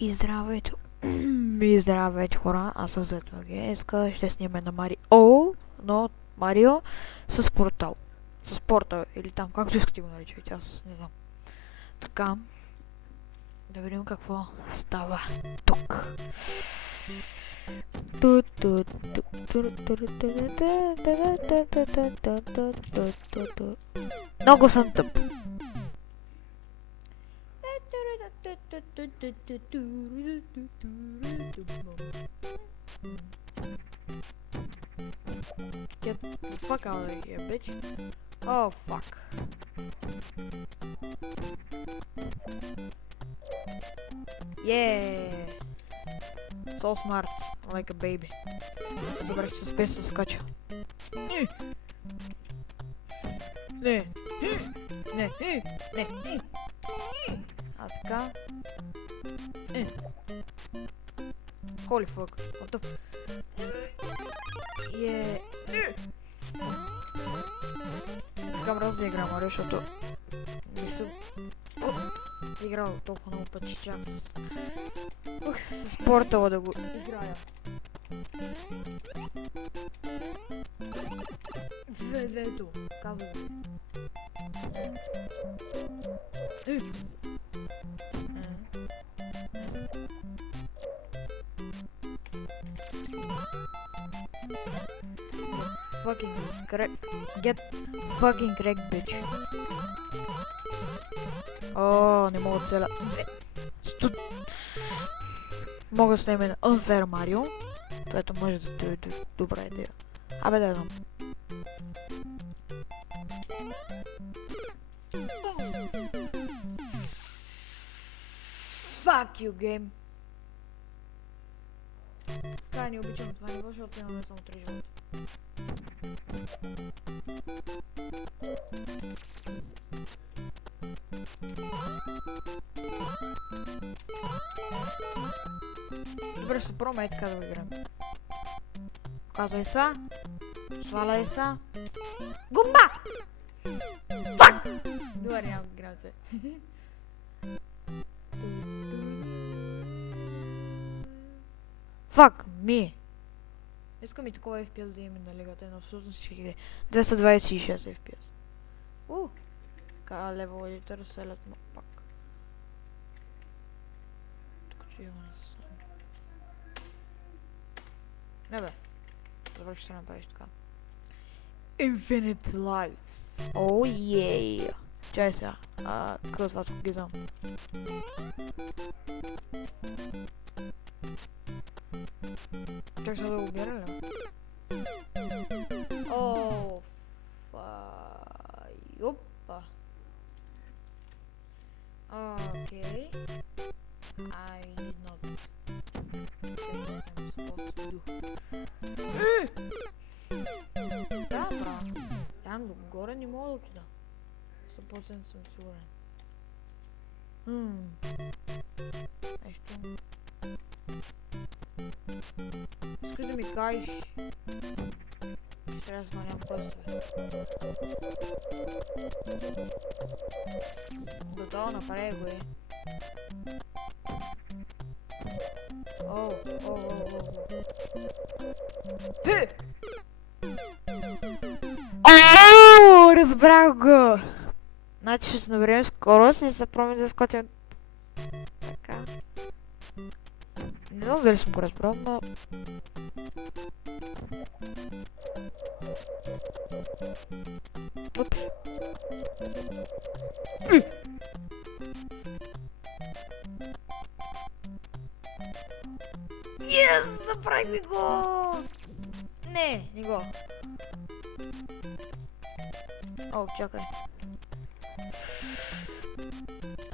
И здравейте. И здравейте, хора. Аз съм ZG. Днеска ще снимем на Марио, но Марио с портал. С портал или там, както искате го наричайте, аз не знам. Така. Да видим какво става тук. Много съм тъп. Get the fuck out of here, bitch. Oh, fuck. Yeah. So smart, like a baby. Забрах, че спеш се скача. Не. Не. Не. А така. Holy fuck. What the... Yeah. Така мразя да играм, Марио, защото не съм играл толкова много пъти, че чак с портала да го играя. Вето, казвам. Fucking correct. Get fucking correct, bitch. О, не мога да целя. Мога да снимем на Unfair Mario. Което може да е добра идея. Абе да знам. Fuck you, game. Така, не обичам това ниво, защото имаме само 3 живота. Добре, ще пробваме и така да го играем. Казвай са. Сваляй са. Гумба! Фак! Добре, няма да играем се. Fuck me! Искам и такова FPS да имаме на лигата, на абсолютно всички игри. 226 FPS. Така левел едитър селят пак. Тук че има не бе. Добре, ще направиш така. Infinite Lives. Oh yeah! Чай сега. Какво това тук ги знам? Чак сега да го убира ли? О, опа. Окей. I did not say what I'm supposed to do. Да, бра. Там горе не мога да отида. 100% съм сигурен. Нещо. Искаш да ми кажеш? Ще трябва да сменям пръстове. Готово, направи го е. Разбрах го! Значи ще се наберем скорост и се пробваме да скочим. Така. Не знам дали съм го разбрал, но... Упс. Yes! Направи го! Не го. О, чакай.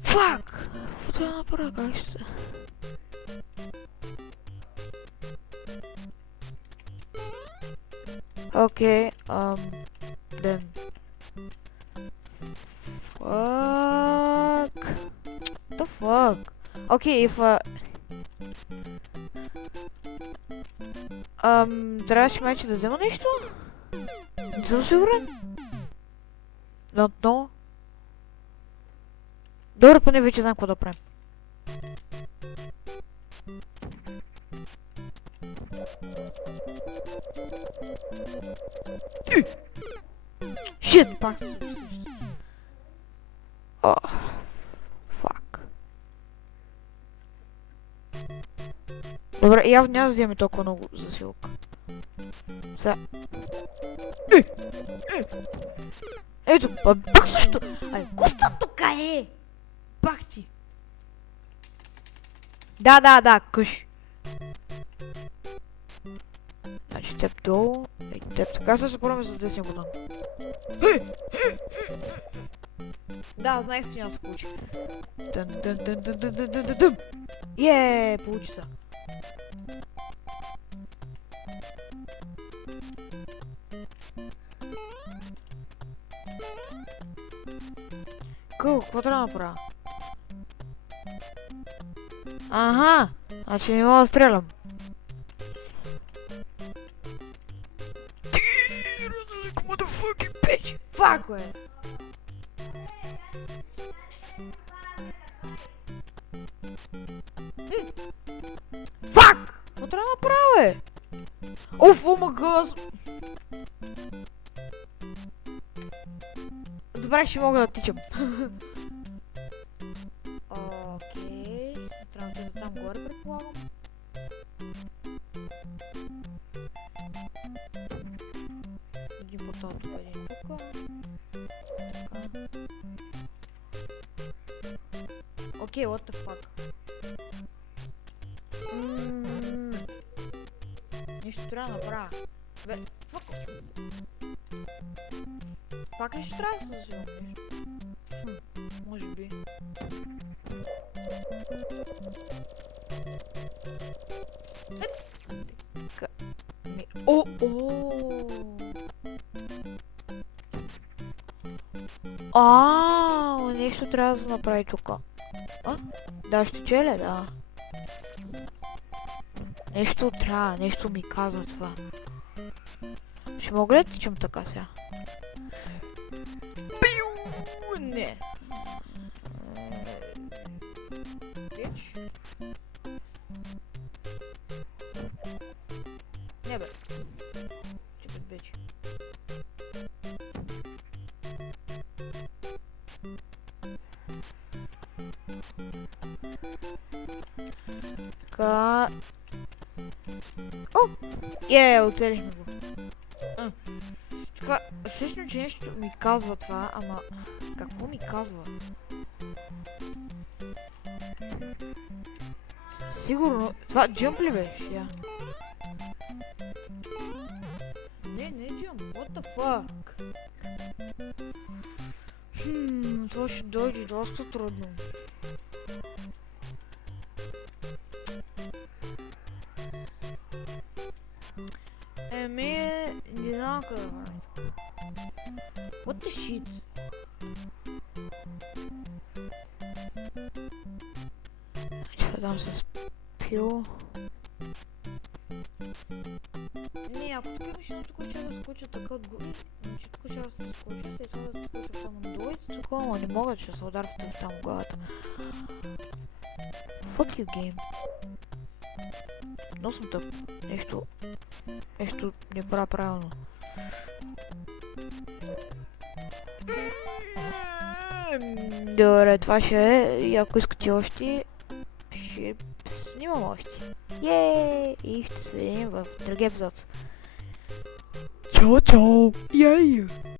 Фак! Какво да направя, как ще... Okay, then. Fuck. What the fuck? Okay, if трябваше майче да взема нещо? Не съм сигурен. Don't know. Добре, поне вече знам какво да правим. Shit, пак. О, фак. Добре, явно няма да вземе толкова много засилка. Сега. Ето, пак също. Ай, куста тук е! Пак ти. Да, къш. Значи теб долу. И теб така се пробваме с десния бутон. Да, знаех, че няма да се получи. Получи се. Какво трябва да направя? Аха! Значи не мога да стрелям. Ти, разлик, motherfucking bitch! Фак, бе! Фак! Какво трябва да направя, бе? Оф, омага! Забравих, че мога да тичам. Окей. Трябва да там горе, предполагам. Един портал тук, един тук. Окей, what the fuck. Нещо трябва да направя. Бе, fuck. Пак ли ще трябва да се взема нещо? Може би. О! Нещо трябва да се направи тук. Да, ще челе, да. Нещо трябва, нещо ми казва това. Ще мога ли да тичам така сега? Не. Бич? Не бе. Чепет бич. Така. О! Оцелихме го. Така, всъщност, че нещо ми казва това, ама какво ми казва? Сигурно, това джъмп ли беше? Не джъмп, what the fuck? Това ще дойде доста трудно. Не знам къде да правя. What the shit? Ще дам с пил. Не, ако тук имаш едно тук ще да скоча така отгоре. Значи тук ще да скоча, след това да скоча само надолу и тук, ама не мога, че се ударвате там в главата. Fuck you game. Но съм тъп. Нещо не правя правилно. Добре, това ще е. И ако искате още, ще снимам още. И ще се видим в другия епизод. Чао!